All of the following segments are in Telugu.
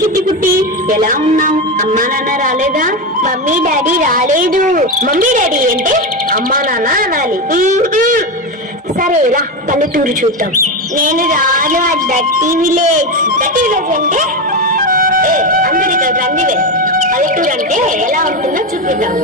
చిట్టి కుట్టి, ఎలా ఉన్నావు? అమ్మా నాన్న రాలేదా? మమ్మీ డాడీ రాలేదు. మమ్మీ డాడీ అంటే అమ్మా నాన్న అనాలి. సరే రా, పల్లెటూరు చూద్దాం. నేను రాను. Dirty village. డర్టీ విలేజ్ అంటే అందరు ఇక్కడ రండివే. పల్లెటూరు అంటే ఎలా ఉంటుందో చూపిద్దాం.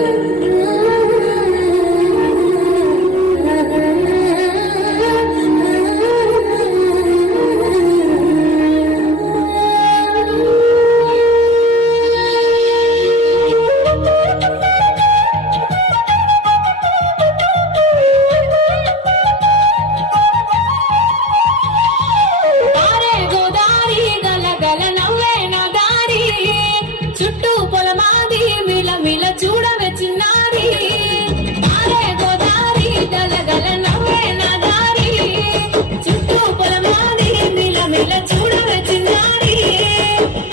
చుట్టూ పొలమాది మిల మిల చూడవే చిన్నారి. ఆరే గోదారి గలగల నవ్వే నా దారి. చుట్టూ పొలమాది మిల మిల చూడవే చిన్నారి.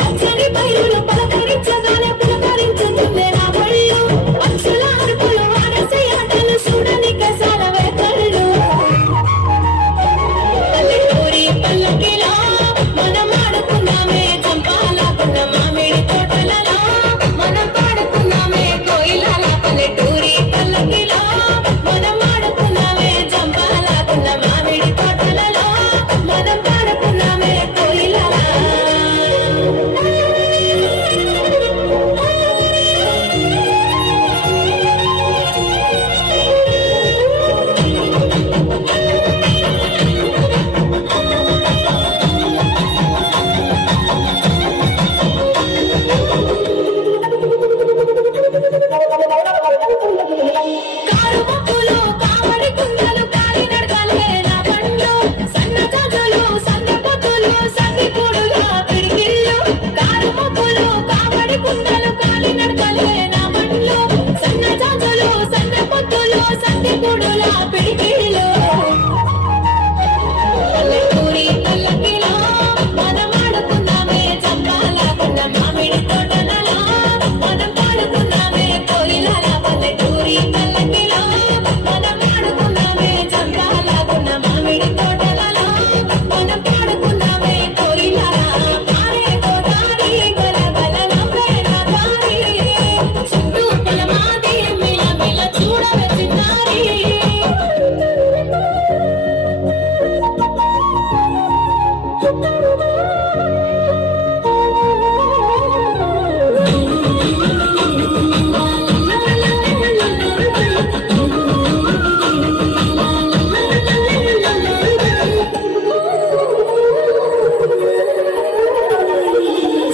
అచ్చని పైరులు పలకరించగానే పులకరించుతుందే నా పళ్ళు. పక్షుల అరుపులు ఆడసి ఆటలు చూడని కసాలవే కళ్ళు. పల్లెటూరి పల్లకిలో మనం ఆడుకున్నామే చంపాలకున్న మామిడి తోటలలో. మనం పాడుకున్నామే కోయిలాల. పల్లెటూరి పల్లకిలో మనం ఆడుకున్నామే చంపాలకున్న మామిడి తోటలలో. మనం పాడుకున్నామే కోయిలాల. కారు మబ్బులు కావడి కుండలు కాలి నడకలే నా బండ్లు. సన్న జాజులు సందె పొద్దులు సంది కూడుల పిడికిళ్ళు. కారు మబ్బులు కావడి కుండలు కాలి నడకలే నా బండ్లు. సన్న జాజులు సందె పొద్దులు సంది కూడుల పిడికిళ్ళు. పల్లెటూరి పల్లకిలో మనం ఆడుకున్నామే చంపాలకున్న మామిడి తోటలలో. మనం పాడుకున్నామే కోయిలాల. పల్లెటూరి పల్లకిలో మనం ఆడుకున్నామే చంపాలకున్న మామిడి తోటలలో. మనం పాడుకున్నామే కోయిలాల. ఆరే గోదారి గలగల నవ్వే నా దారి. చుట్టూ పొలమాది మిల మిల చూడవే చిన్నారి.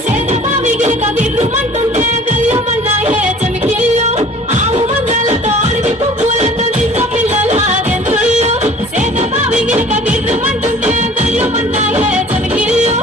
సేదబావిగిలిక విర్రుమంటుంటే గల్లుమన్నాయే చెమికిళ్ళు. ఆవు మందలతో అడవి పువ్వులతో చిన్న పిల్లల గెంతుళ్ళు. సేదబావిగిలిక విర్రుమంటుంటే గల్లుమన్నాయే చెమికిళ్ళు.